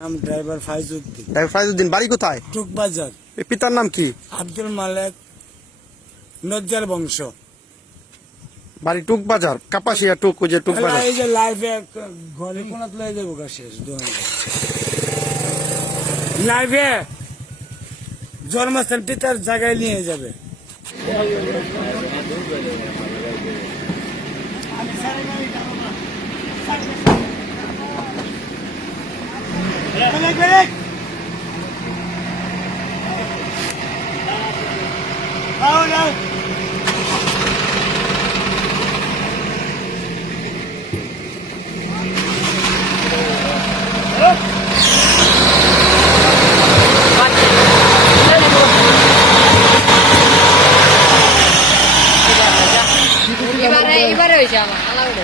নাম driver Faizuddin driver Faizuddin বাড়ি কোথায়? টুক বাজার এ পিতার নাম কি? আব্দুল মালেক নজ্জার বংশ। বাড়ি টুক বাজার কাপাসিয়া টুক ওই যে টুক বাজার এই যে লাইভে ঘরে কোন লয়ে যাব গা শেষ লাইভে জন্মস্থান পিতার জায়গায় নিয়ে যাবে। এবারে এবারে হয়েছে আমার আলাদা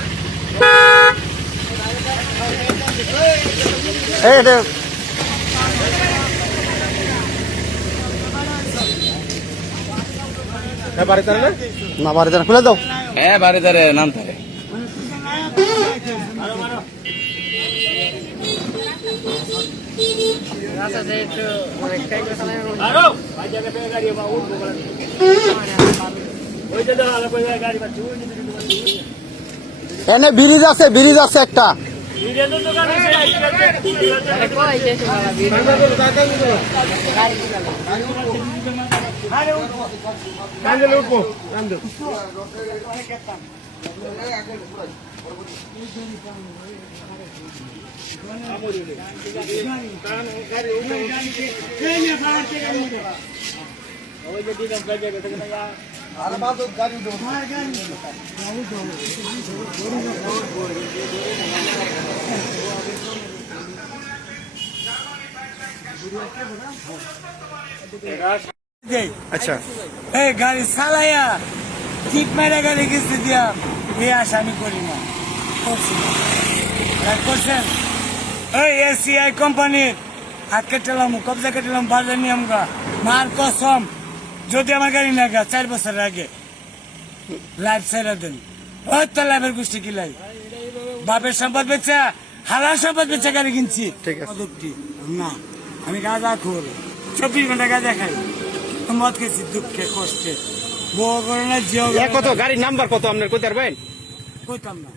এটা না বাড়িতে না খুলে দাও। হ্যাঁ নাম থাকে এনে ব্রিজ আছে ব্রিজ আছে একটা। কই যেতে বাবা বিয়ে আচ্ছা। এই গাড়ি চালাইয়া ঠিক মেরে গাড়ি কিস্তি দিয়া, এই আশা আমি করি না। করছি। করছেন? এই এসিআই কোম্পানির হাত কেটেলাম কবজা কেটেলাম বাজার নিয়ম গা মার কসম। যদি আমার গাড়ি না গা চার বছর আগে। লাইফ ছেড়ে দেন। ওই তো লাইফের গোষ্ঠী কিলাই বাপের সম্পদ বেচা হালার সম্পদ বেচা গাড়ি কিনছি। ঠিক আছে। না আমি গাঁজা খোর। চব্বিশ ঘণ্টা গাঁজা খাই। মদ খেয়েছি দুঃখে কষ্টে। বউ করে না জিও কত গাড়ির নাম্বার কত আপনার? কোথায় পারবেন? কইতাম না।